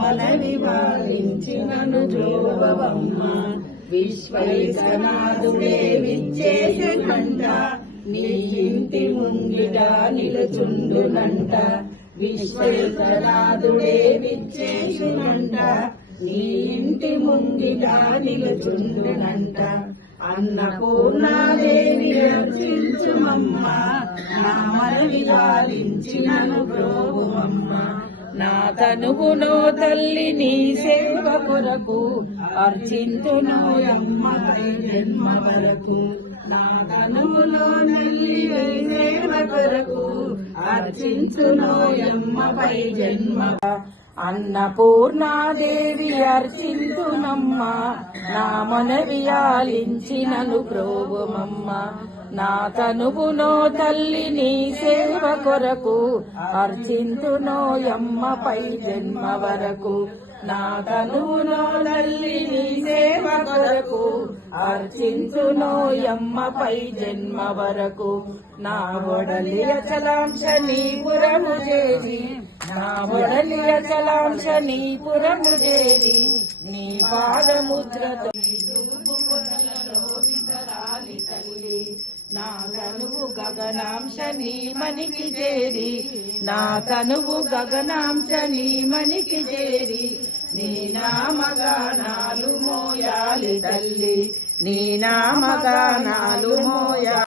మనవి వారించినను జోగవమ్మ విశ్వైకనాథుడే విచ్చేయునంట నీ ఇంటి ముంగిట నిలుచుండునంట విశ్వైకనాథుడే విచ్చేయునంట నీ ఇంటి ముంగిట నిలుచుండునంట అన్నపూర్ణాదేవి రక్షించుమమ్మ నా మనవి వారించినను ప్రోభువమ్మ నా తనువునో తల్లి నీ సేవ కొరకు అర్చింతును అమ్మ జన్మ వరకు నా తనువులో తల్లి సేవ కొరకు అర్చింతును అమ్మపై జన్మ అన్నపూర్ణాదేవి అర్చింతునమ్మ నా మనవి ఆలించినను ప్రోభుమమ్మ నా తనువునో తల్లి నీ సేవ కొరకు అర్చింతునో యమ్మపై జన్మ వరకు నా తనువునో తల్లి నీ సేవ కొరకు అర్చింతునో యమ్మపై జన్మ వరకు నా ఒడలి అచలాంశ నీ పురము చేరి నా ఒడలి అచలాంశ నీ పురము చేరి నీ పాదముద్రతో తల్లి నా తనువు గగనాంశ నీ మనికి చేరి నా తనువు గగనాంశ నీ మనికి చేరి నీ నామగానాలు మోయాలి తల్లి నీ నామగానాలు మోయాలి